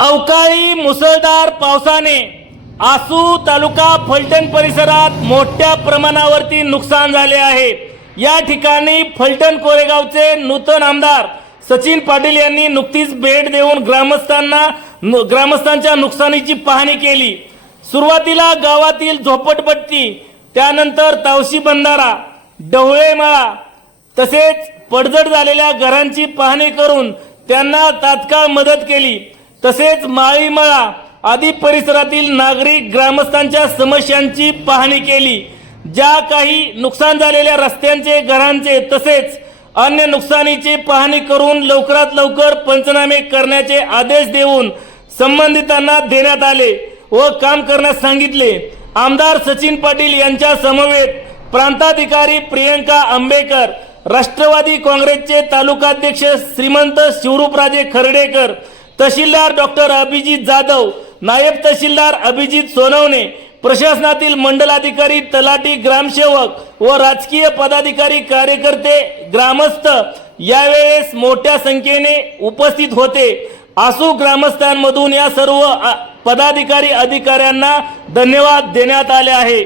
अवकाळी मुसळधार पावसाने आसू तालुका फलटण परिसरात मोठ्या प्रमाणावरती नुकसान झाले आहे. या ठिकाणी फलटण कोरेगावचे नूतन आमदार सचिन पाटील यांनी नुकतीच भेट देऊन ग्रामस्थांना ग्रामस्थांच्या नुकसानीची पाहणी केली. सुरुवातीला गावातील झोपटपट्टी त्यानंतर तावशी बंधारा डवळेमाळा तसेच पडझड झालेल्या घरांची पाहणी करून त्यांना तात्काळ मदत केली. तसेच माळीमळा आदी परिसरातील नागरिक ग्रामस्थांच्या समस्यांची पाहणी केली. ज्या काही नुकसान झालेल्या रस्त्यांचे घरांचे तसेच अन्य नुकसानीची पाहणी करून लवकरात लवकर पंचनामे करण्याचे आदेश देऊन संबंधितांना देण्यात आले व काम करण्यास सांगितले. आमदार सचिन पाटील यांच्या समवेत प्रांताधिकारी प्रियंका आंबेकर राष्ट्रवादी काँग्रेसचे तालुकाध्यक्ष श्रीमंत शिवरूपराजे खर्डेकर तहसीलदार डॉक्टर अभिजित जाधव नायब तहसीलदार अभिजित सोनवणे प्रशासनातील मंडलाधिकारी तलाठी ग्रामसेवक व राजकीय पदाधिकारी कार्यकर्ते ग्रामस्थ यावेळेस मोठ्या संख्येने उपस्थित होते. आसू ग्रामस्थांमधून या सर्व पदाधिकारी अधिकाऱ्यांना धन्यवाद देण्यात आले आहे.